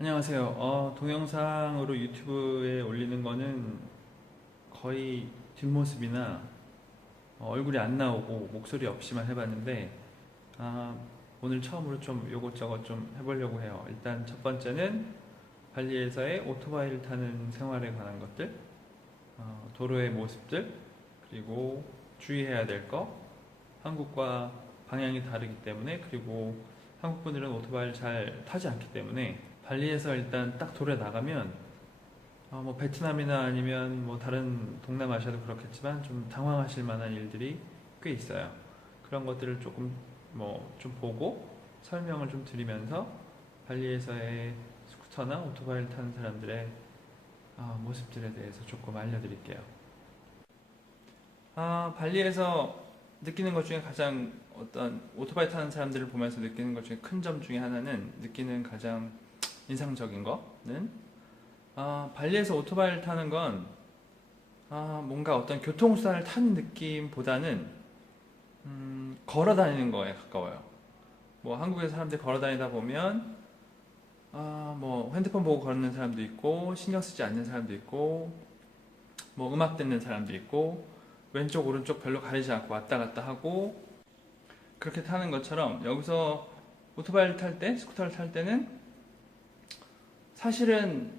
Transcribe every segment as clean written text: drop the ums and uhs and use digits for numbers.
안녕하세요. 동영상으로 유튜브에 올리는 거는 거의 뒷모습이나 얼굴이 안 나오고 목소리 없이만 해봤는데 오늘 처음으로 좀 요것저것 좀 해보려고 해요. 일단 첫 번째는 발리에서의 오토바이를 타는 생활에 관한 것들, 도로의 모습들, 그리고 주의해야 될 거, 한국과 방향이 다르기 때문에, 그리고 한국 분들은 오토바이를 잘 타지 않기 때문에 발리에서 일단 딱 도로에 나가면 뭐 베트남이나 아니면 뭐 다른 동남아시아도 그렇겠지만 좀 당황하실 만한 일들이 꽤 있어요. 그런 것들을 조금 좀 보고 설명을 좀 드리면서 발리에서의 스쿠터나 오토바이를 타는 사람들의 모습들에 대해서 조금 알려드릴게요. 발리에서 느끼는 것 중에 가장 어떤 오토바이 타는 사람들을 보면서 느끼는 것 중에 큰 점 중에 하나는, 느끼는 가장 인상적인 거는 발리에서 오토바이를 타는 건 뭔가 어떤 교통수단을 타는 느낌보다는 걸어 다니는 거에 가까워요. 뭐 한국에서 사람들이 걸어 다니다 보면 뭐 핸드폰 보고 걷는 사람도 있고, 신경 쓰지 않는 사람도 있고, 뭐 음악 듣는 사람도 있고, 왼쪽 오른쪽 별로 가리지 않고 왔다 갔다 하고, 그렇게 타는 것처럼 여기서 오토바이를 탈 때, 스쿠터를 탈 때는 사실은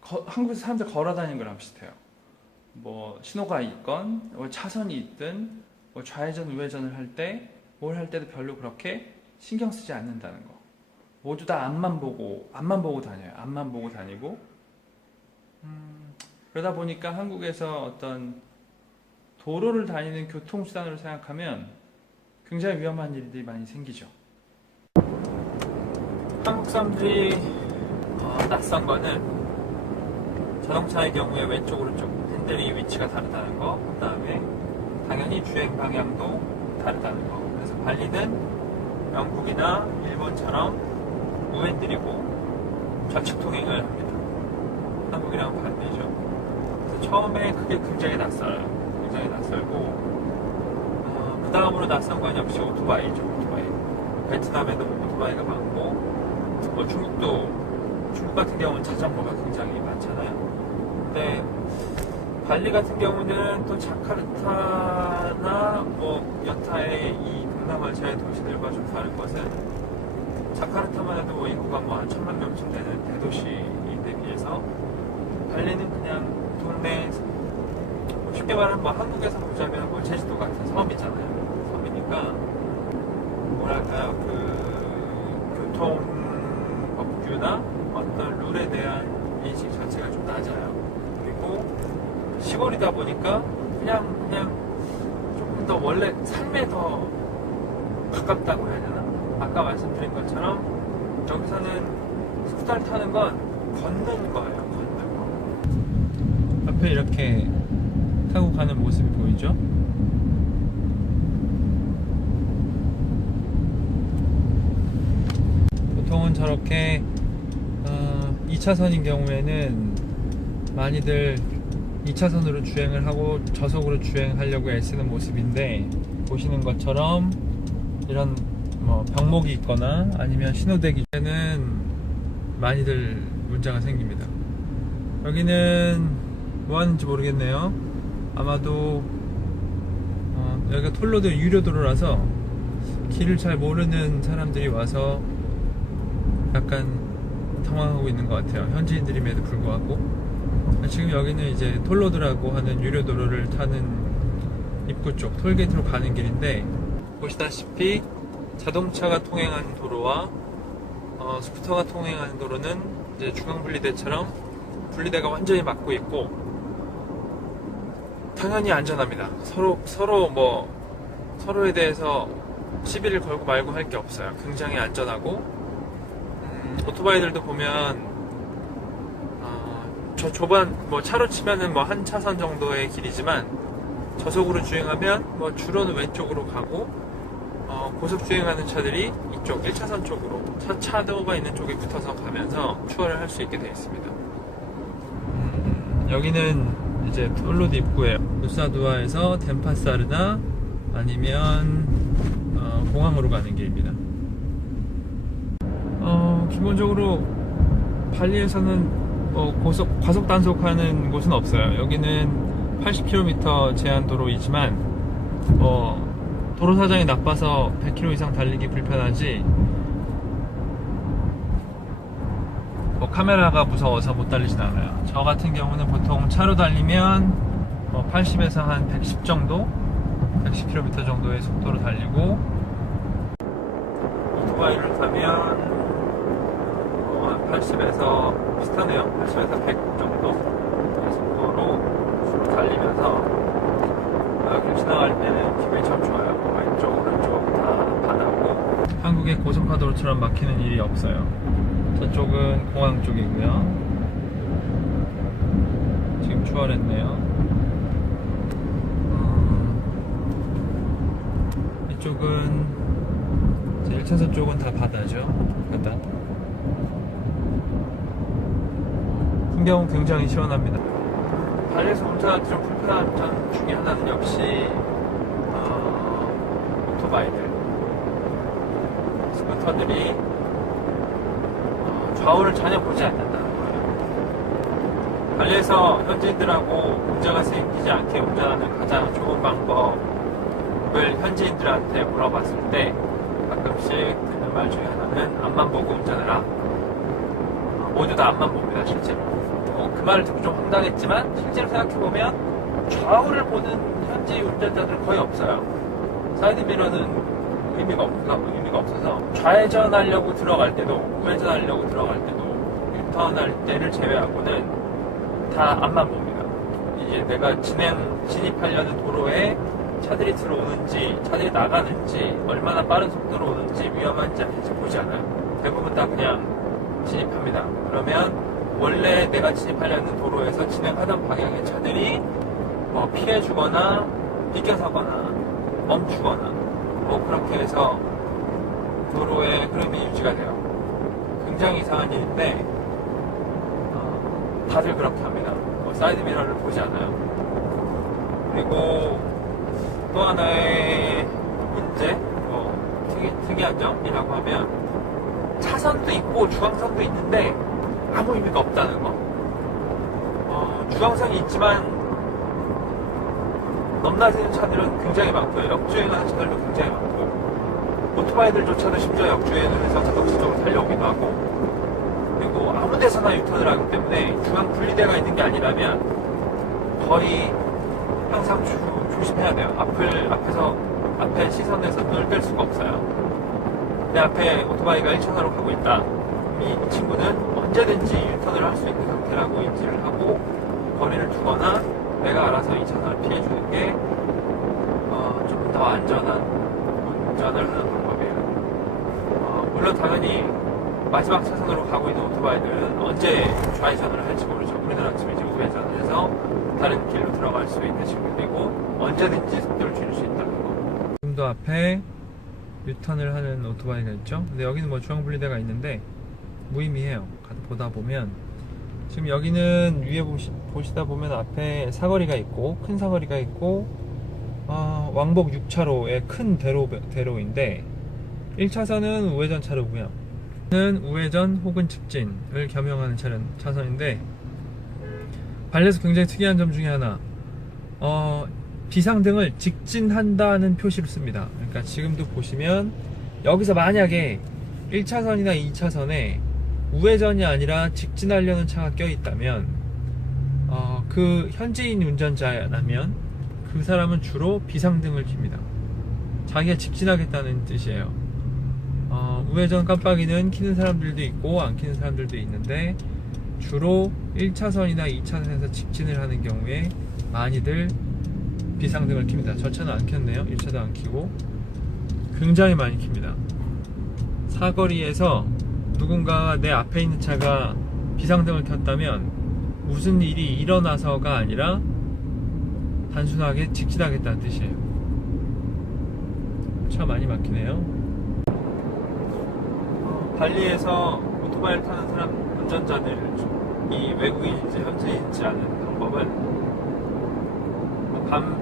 한국에서 사람들 걸어 다니는 거랑 비슷해요. 뭐 신호가 있건 뭐 차선이 있든 뭐 좌회전 우회전을 할 때 뭘 할 때도 별로 그렇게 신경 쓰지 않는다는 거. 모두 다 앞만 보고 다녀요. 앞만 보고 다니고. 그러다 보니까 한국에서 어떤 도로를 다니는 교통수단으로 생각하면 굉장히 위험한 일들이 많이 생기죠. 한국 사람들이 낯선 거는 자동차의 경우에 왼쪽 오른쪽 핸들이 위치가 다르다는 거, 그 다음에 당연히 주행 방향도 다르다는 거. 그래서 발리는 영국이나 일본처럼 우핸들이고 좌측 통행을 합니다. 한국이랑 반대죠. 그래서 처음에 그게 굉장히 낯설어요. 굉장히 낯설고, 그 다음으로 낯선 건 역시 오토바이죠. 오토바이. 베트남에도 오토바이가 많고, 뭐 중국 같은 경우는 자전거가 굉장히 많잖아요. 근데 발리 같은 경우는 또 자카르타나 뭐 여타의 이 동남아시아의 도시들과 좀 다른 것은, 자카르타만 해도 인구가 뭐 한 1000만 명쯤 되는 대도시인데 비해서 발리는 그냥 동네, 쉽게 말하면 뭐 한국에서 보자면 뭐 제주도 같은 섬이잖아요. 섬이니까 뭐랄까요, 그 교통법규나 어떤 룰에 대한 인식 자체가 좀 낮아요. 그리고 시골이다 보니까 그냥 조금 더 원래 삶에 더 가깝다고 해야 되나? 아까 말씀드린 것처럼 여기서는 스쿠터를 타는 건 걷는 거예요. 걷는 거. 앞에 이렇게 타고 가는 모습이 보이죠? 보통은 저렇게 2차선인 경우에는 많이들 2차선으로 주행을 하고 저속으로 주행하려고 애쓰는 모습인데, 보시는 것처럼 이런 뭐 병목이 있거나 아니면 신호대기 때는 많이들 문제가 생깁니다. 여기는 뭐 하는지 모르겠네요. 아마도 여기가 톨로드 유료도로라서 길을 잘 모르는 사람들이 와서 약간 당황하고 있는 것 같아요. 현지인들임에도 불구하고. 지금 여기는 이제 톨로드라고 하는 유료도로를 타는 입구 쪽 톨게이트로 가는 길인데, 보시다시피 자동차가 통행하는 도로와 스쿠터가 통행하는 도로는 이제 중앙분리대처럼 분리대가 완전히 막고 있고, 당연히 안전합니다. 서로에 대해서 시비를 걸고 말고 할 게 없어요. 굉장히 안전하고, 오토바이들도 보면 저 좁은 차로 치면은 한 차선 정도의 길이지만 저속으로 주행하면 주로는 왼쪽으로 가고, 고속 주행하는 차들이 이쪽 1차선 쪽으로 차도가 있는 쪽에 붙어서 가면서 추월을 할 수 있게 되어 있습니다. 여기는 이제 톨로드 입구예요. 누사두아에서 덴파사르나 아니면 공항으로 가는 길입니다. 기본적으로 발리에서는 과속 단속하는 곳은 없어요. 여기는 80km 제한 도로이지만 도로 사정이 나빠서 100km 이상 달리기 불편하지 카메라가 무서워서 못 달리진 않아요. 저 같은 경우는 보통 차로 달리면 80에서 한 110 정도 110km 정도의 속도로 달리고 오토바이를 타면 80에서 비슷하네요. 80에서 100 정도의 속도로 달리면서 여기 지나갈 때는 기분이 참 좋아요. 왼쪽 오른쪽 다 바다고 한국의 고속화도로처럼 막히는 일이 없어요. 저쪽은 공항 쪽이고요. 지금 추월했네요. 이쪽은 1차선 쪽은 다 바다죠. 바다. 풍경은 굉장히 시원합니다. 발리에서 운전하기 좀 불편한 점 중에 하나는 역시 오토바이들, 스쿠터들이 좌우를 전혀 보지 않는다는 거예요. 발리에서 현지인들하고 문제가 생기지 않게 운전하는 가장 좋은 방법을 현지인들한테 물어봤을 때 가끔씩 듣는 말 중에 하나는 앞만 보고 운전해라. 모두 다 앞만 봅니다, 실제로. 그 말을 듣고 좀 황당했지만 실제로 생각해보면 좌우를 보는 현지 운전자들은 거의 없어요. 사이드미러는 의미가 없어서 좌회전하려고 들어갈 때도 우회전하려고 들어갈 때도 유턴할 때를 제외하고는 다 앞만 봅니다. 이제 내가 진입하려는 도로에 차들이 들어오는지 차들이 나가는지 얼마나 빠른 속도로 오는지 위험한지 아닌지 보지 않아요. 대부분 다 그냥 진입합니다. 그러면 원래 내가 진입하려는 도로에서 진행하던 방향의 차들이 피해주거나 비껴서거나 멈추거나 그렇게 해서 도로의 흐름이 유지가 돼요. 굉장히 이상한 일인데 다들 그렇게 합니다. 사이드 미러를 보지 않아요. 그리고 또 하나의 문제, 특이한 점이라고 하면 차선도 있고 주황선도 있는데 아무 의미가 없다는 거. 주황선이 있지만 넘나드는 차들은 굉장히 많고요. 역주행하는 차들도 굉장히 많고 오토바이들조차도 심지어 역주행을 해서 자동차적으로 달려오기도 하고 그리고 아무 데서나 유턴을 하기 때문에 중앙 분리대가 있는 게 아니라면 거의 항상 조심해야 돼요. 앞에 시선에서 눈을 뺄 수가 없어요. 내 앞에 오토바이가 1차선으로 가고 있다. 이 친구는 언제든지 유턴을 할 수 있는 상태라고 인지를 하고 거리를 두거나 내가 알아서 2차선을 피해주는 게 좀 더 안전한 운전을 하는 방법이에요. 물론 당연히 마지막 차선으로 가고 있는 오토바이들은 언제 좌회전을 할지 모르죠. 우리나라처럼 이제 우회전을 해서 다른 길로 들어갈 수 있는 친구들이고 언제든지 속도를 줄일 수 있다는 거. 지금도 앞에 유턴을 하는 오토바이가 있죠. 근데 여기는 중앙분리대가 있는데 무의미해요. 보다 보면 지금 여기는 위에 보시다 보면 앞에 사거리가 있고 큰 사거리가 있고 왕복 6차로의 큰 대로인데 1차선은 우회전 차로고요. 는 우회전 혹은 직진을 겸용하는 차선인데 발리에서 굉장히 특이한 점 중에 하나 비상등을 직진한다는 표시로 씁니다. 그러니까 지금도 보시면 여기서 만약에 1차선이나 2차선에 우회전이 아니라 직진하려는 차가 껴있다면 그 현지인 운전자라면 그 사람은 주로 비상등을 킵니다. 자기가 직진하겠다는 뜻이에요. 우회전 깜빡이는 켜는 사람들도 있고 안 켜는 사람들도 있는데 주로 1차선이나 2차선에서 직진을 하는 경우에 많이들 비상등을 킵니다. 저 차는 안 켰네요. 1차도 안 켜고 굉장히 많이 킵니다. 사거리에서 누군가가 내 앞에 있는 차가 비상등을 켰다면 무슨 일이 일어나서가 아니라 단순하게 직진하겠다는 뜻이에요. 차 많이 막히네요. 발리에서 오토바이를 타는 사람 운전자들이 외국인인지 현지인인지 아는 방법은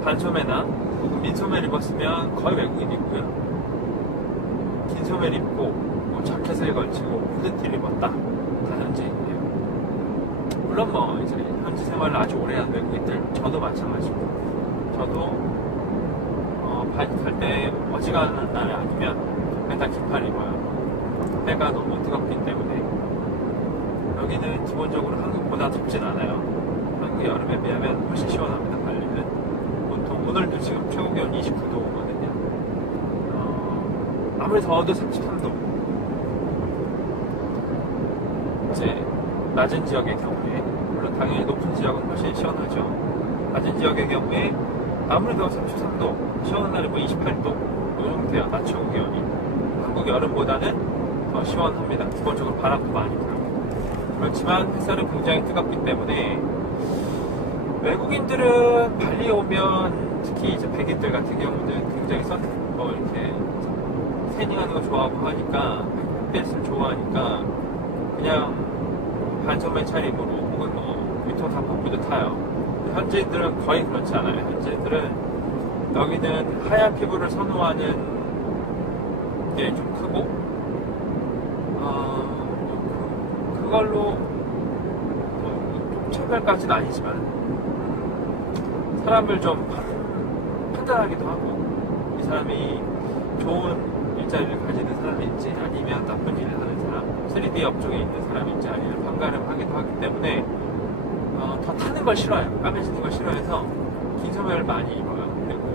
반소매나 혹은 민소매를 입었으면 거의 외국인이고요. 긴 소매를 입고 자켓을 걸치고 후드티를 입었다. 다 현지인이에요. 물론 뭐 이제 현지 생활을 아주 오래 한 외국인들, 저도 마찬가지고, 저도 바이크 탈 때 어지간한 날이 아니면 맨날 긴팔 입어요. 해가 너무 뜨겁기 때문에. 여기는 기본적으로 한국보다 덥진 않아요. 한국 여름에 비하면 훨씬 시원합니다. 발리는 보통 오늘도 지금 최고 기온 29도거든요. 아무리 더워도 33도. 이제 낮은 지역의 경우에, 물론 당연히 높은 지역은 훨씬 시원하죠. 낮은 지역의 경우에 아무래도 33도, 시원한 날이 뭐 28도 이 정도 돼요. 낮 최고 기온이. 한국 여름보다는 더 시원합니다. 기본적으로 바람도 많이 불고. 그렇지만 햇살은 굉장히 뜨겁기 때문에 외국인들은 발리에 오면, 특히 이제 백인들 같은 경우는 굉장히 이렇게 태닝하는 거 좋아하고 하니까, 햇빛을 좋아하니까 그냥 반소매 차림으로 혹은 뭐 위통 단풍부도 타요. 현지인들은 거의 그렇지 않아요. 현지인들은 여기는 하얀 피부를 선호하는 게 좀 크고, 그걸로 좀 차별까지는 아니지만 사람을 좀 판단하기도 하고, 이 사람이 좋은 일자리를 가지는 사람인지 아니면 나쁜 일을 하는 사람, 3D 업종에 있는 사람인지 아니면 판가름하기도 하기 때문에 더 타는 걸 싫어해요. 까매지는 걸 싫어해서 긴 소매를 많이 입어요. 그리고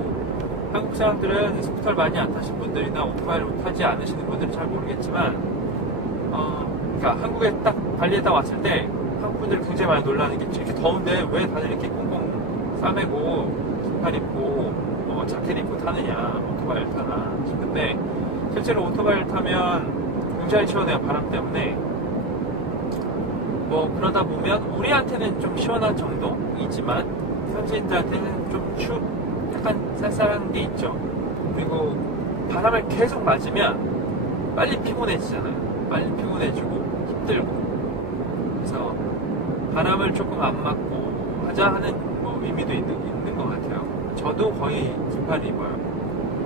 한국 사람들은 스쿠터를 많이 안 타신 분들이나 오토바이를 타지 않으시는 분들은 잘 모르겠지만, 그러니까 한국에 딱 발리에 딱 왔을 때 한국 분들이 굉장히 많이 놀라는 게, 이렇게 더운데 왜 다들 이렇게 꽁꽁 싸매고 긴팔 입고 자켓 입고 타느냐, 오토바이를 타나 싶은데, 실제로 오토바이를 타면 굉장히 시원해요. 바람 때문에. 뭐 그러다 보면 우리한테는 좀 시원한 정도이지만 현지인들한테는 좀 약간 쌀쌀한 게 있죠. 그리고 바람을 계속 맞으면 빨리 피곤해지잖아요. 빨리 피곤해지고 힘들고. 그래서 바람을 조금 안 맞고 하자 하는 뭐 의미도 있는 것 같아요. 저도 거의 긴팔 입어요.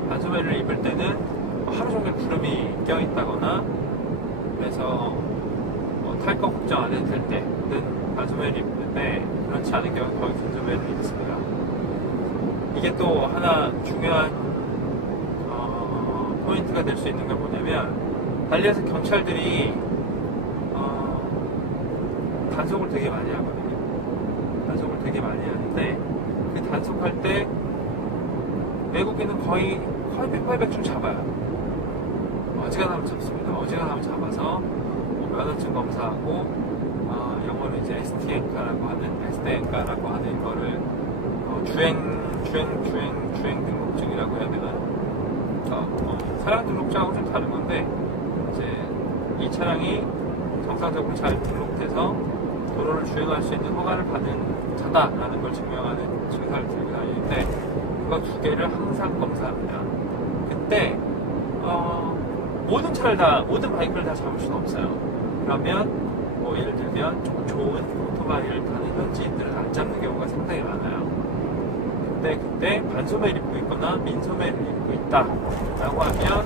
반소매를 입을 때는 하루 종일 구름이 껴있다거나, 그래서 탈 거 걱정 안 해도 될 때는 반소매를 입는데, 그렇지 않은 경우는 거의 긴 소매를 입습니다. 이게 또 하나 중요한 포인트가 될 수 있는 게 뭐냐면, 발리에서 경찰들이 단속을 되게 많이 하거든요. 단속을 되게 많이 하는데, 그 단속할 때 외국인은 거의 800중 잡아요. 어지간하면 잡습니다. 어지간하면 잡아서 면허증 검사하고, 영어로 이제 STN가라고 하는 이거를 주행 등록증이라고 해야 되나? 차량 등록증하고 좀 다른 건데, 이제 이 차량이 정상적으로 잘 등록돼서 도로를 주행할 수 있는 허가를 받은 차다라는 걸 증명하는 증서를 들고 다니는데, 그거 두 개를 항상 검사합니다. 그때 모든 바이크를 다 잡을 수는 없어요. 그러면 뭐 예를 들면 좀 좋은 오토바이를 타는 현지인들은 안 잡는 경우가 상당히 많아요. 근데 그때 반소매를 입고 있거나 민소매를 입고 있다라고 하면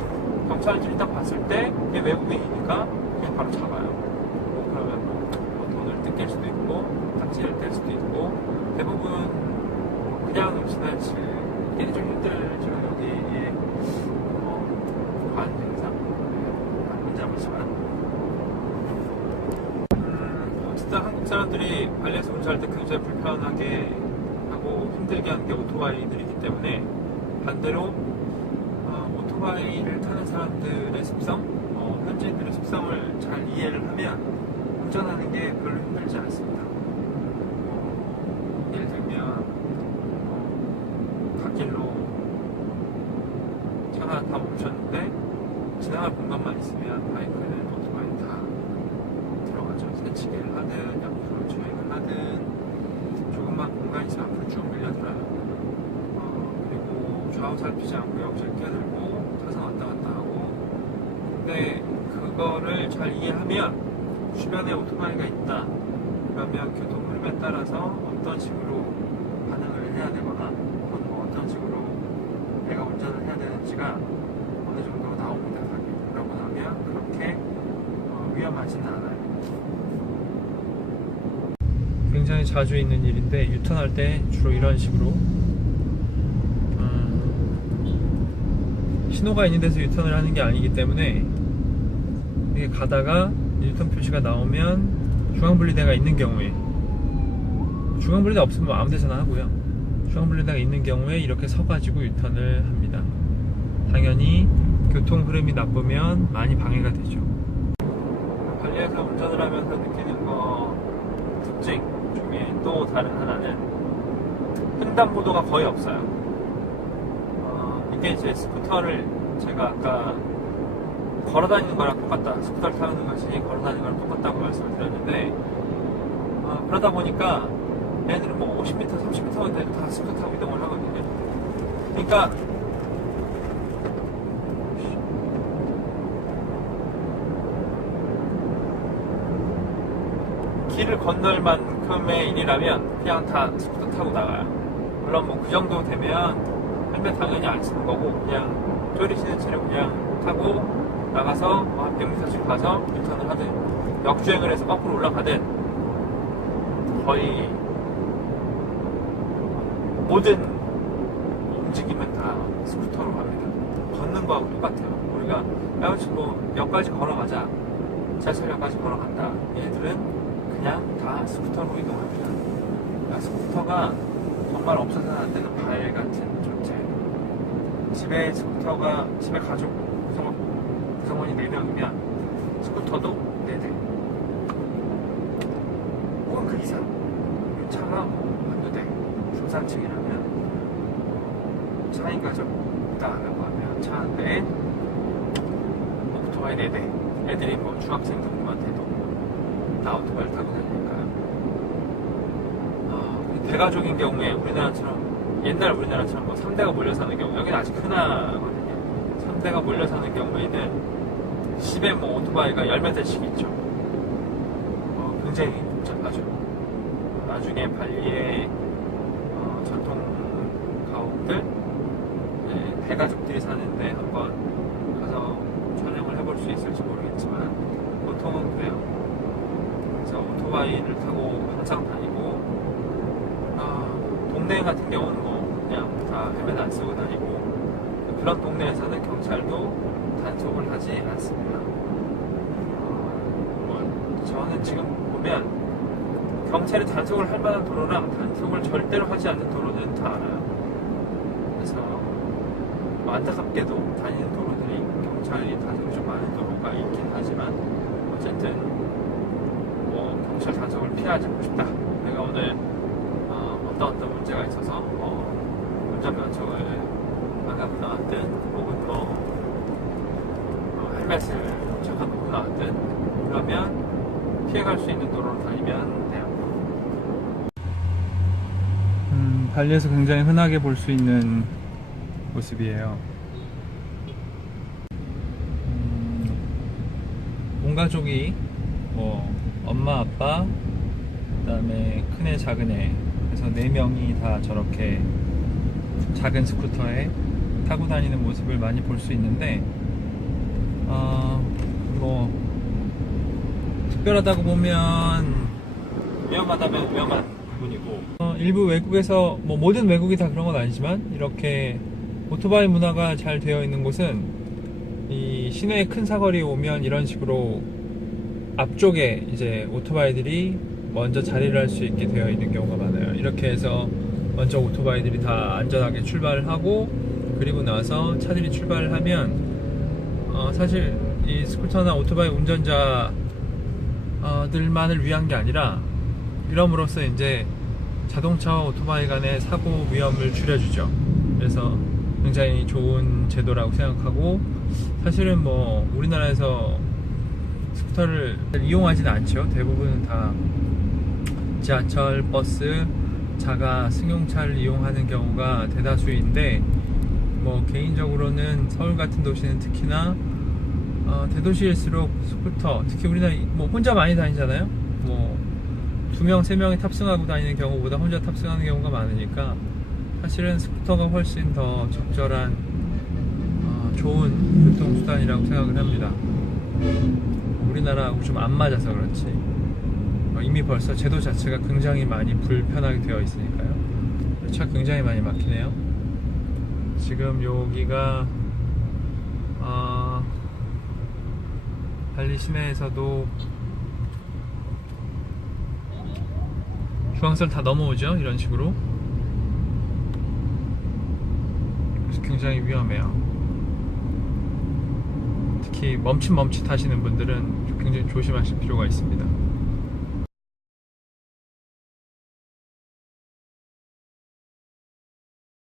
경찰들이 딱 봤을 때 이게 외국인이니까 그냥 바로 잡아요. 뭐 그러면 뭐 돈을 뜯길 수도 있고 딱지를 뗄 수도 있고, 대부분 그냥 지나칠 게 좀 힘들죠. 여기에 관행상 안 잡으지만, 어쨌든 한국 사람들이 발리에서 운전할 때 굉장히 불편하게 하고 힘들게 하는 게 오토바이들이기 때문에, 반대로 오토바이를 타는 사람들의 습성, 현지인들의 습성을 잘 이해를 하면 운전하는 게 별로 힘들지 않습니다. 예를 들면 갓길로 차가 다 멈췄는데 지나갈 공간만 있으면 바이크는 오토바이는 다 들어가죠. 새치기를 하든 옆으로 주행을 하든 조금만 공간이 있으면 앞으로 쭉 밀려들어요. 그리고 좌우 살피지 않고 여기저기 끼어들고 차선 왔다 갔다 하고. 근데 그거를 잘 이해하면 주변에 오토바이가 있다 그러면 교통 흐름에 따라서 어떤 식으로 반응을 해야 되거나 어떤 식으로 내가 운전을 해야 되는지가 어느 정도 나옵니다. 그러고 나면 그렇게 위험하지는 않아요. 굉장히 자주 있는 일인데, 유턴할 때 주로 이런 식으로 신호가 있는 데서 유턴을 하는 게 아니기 때문에 이게 가다가 유턴 표시가 나오면 중앙분리대가 있는 경우에, 중앙분리대 없으면 아무 데서나 하고요, 중앙분리대가 있는 경우에 이렇게 서가지고 유턴을 합니다. 당연히 교통 흐름이 나쁘면 많이 방해가 되죠. 발리에서 운전을 하면서 느끼는 특징 중에 또 다른 하나는 횡단보도가 거의 없어요. 이게 이제 스쿠터를 제가 아까 걸어다니는 거랑 똑같다, 스쿠터를 타는 것이 걸어다니는 거랑 똑같다고 말씀을 드렸는데, 그러다 보니까 얘네들은 뭐 50m, 30m만 돼도 다 스쿠터 타고 이동을 하거든요. 그러니까 길을 건널 만큼의 일이라면 그냥 다 스쿠터 타고 나가요. 물론 뭐 그 정도 되면 헬멧 당연히 안 쓰는 거고, 그냥 쪼리시는 채로 그냥 타고 나가서 한 100m씩 가서 유턴을 하든 역주행을 해서 거꾸로 올라가든 거의 모든 움직임은 다 스쿠터로 갑니다. 걷는 거하고 똑같아요. 우리가 뭐 역까지 걸어가자, 지하철역까지 걸어간다, 얘들은 그냥 다 스쿠터로 이동합니다. 그러니까 스쿠터가 정말 없어서는 안 되는 발 같은 존재. 집에 가족 구성원이 4명이면 스쿠터도 4대, 혹은 그 이상. 차가 한두 대, 중산층이라면 4인 가족이다라고 하면 차 한 대에 오토바이 4대, 애들이 뭐 중학생 정도만 돼도 다 오토바이를 타고 다니니까요. 대가족인 경우에 옛날 우리나라처럼 뭐 3대가 몰려 사는 경우, 여기는 아직 흔하거든요. 3대가 몰려 사는 경우에는 집에 뭐 오토바이가 10몇 대씩 있죠. 굉장히 복잡하죠. 나중에 발리의 전통 가옥들, 대가족들이 사는데 한번 가서 촬영을 해볼 수 있을지 모르겠지만 보통은 그래요. 그래서 오토바이를 타고 항상 다니고, 동네 같은 경우는 뭐 그냥 다 헬멧 안 쓰고 다니고, 그런 동네에서는 경찰도 단속을 하지 않습니다. 저는 지금 보면 경찰이 단속을 할 만한 도로랑 단속을 절대로 하지 않는 도로는 다 알아요. 그래서 뭐 안타깝게도 다니는 도로들이 경찰이 단속이 좀 많은 도로가 있긴 하지만, 어쨌든 뭐 경찰 단속을 피하지 싶다, 내가 오늘 어떤 문제가 있어서 운전 면허를 나가고 나왔든, 혹은 헬멧을 착용하고 나왔든, 그러면 피해갈 수 있는 도로로 다니면 돼요. 발리에서 굉장히 흔하게 볼 수 있는 모습이에요. 온 가족이 뭐 엄마, 아빠, 그 다음에 큰애, 작은애 해서 4명이 다 저렇게 작은 스쿠터에 타고 다니는 모습을 많이 볼 수 있는데, 뭐 특별하다고 보면 위험하다면 위험한 부분이고, 일부 외국에서, 뭐 모든 외국이 다 그런 건 아니지만, 이렇게 오토바이 문화가 잘 되어 있는 곳은 이 시내에 큰 사거리에 오면 이런 식으로 앞쪽에 이제 오토바이들이 먼저 자리를 할 수 있게 되어 있는 경우가 많아요. 이렇게 해서 먼저 오토바이들이 다 안전하게 출발을 하고, 그리고 나서 차들이 출발을 하면 사실 이 스쿠터나 오토바이 운전자들만을 위한 게 아니라, 이럼으로써 이제 자동차와 오토바이 간의 사고 위험을 줄여주죠. 그래서 굉장히 좋은 제도라고 생각하고, 사실은 뭐 우리나라에서 스쿠터를 이용하지는 않죠. 대부분은 다 지하철, 버스, 자가 승용차를 이용하는 경우가 대다수인데, 뭐 개인적으로는 서울 같은 도시는 특히나 대도시일수록 스쿠터, 특히 우리나라 뭐 혼자 많이 다니잖아요. 뭐 2명, 3명이 탑승하고 다니는 경우보다 혼자 탑승하는 경우가 많으니까, 사실은 스쿠터가 훨씬 더 적절한 좋은 교통수단이라고 생각을 합니다. 우리나라하고 좀 안 맞아서 그렇지, 이미 벌써 제도 자체가 굉장히 많이 불편하게 되어 있으니까요. 차 굉장히 많이 막히네요. 지금 여기가 발리 시내에서도 중앙선 다 넘어오죠, 이런 식으로. 그래서 굉장히 위험해요. 특히 멈칫 하시는 분들은 굉장히 조심하실 필요가 있습니다.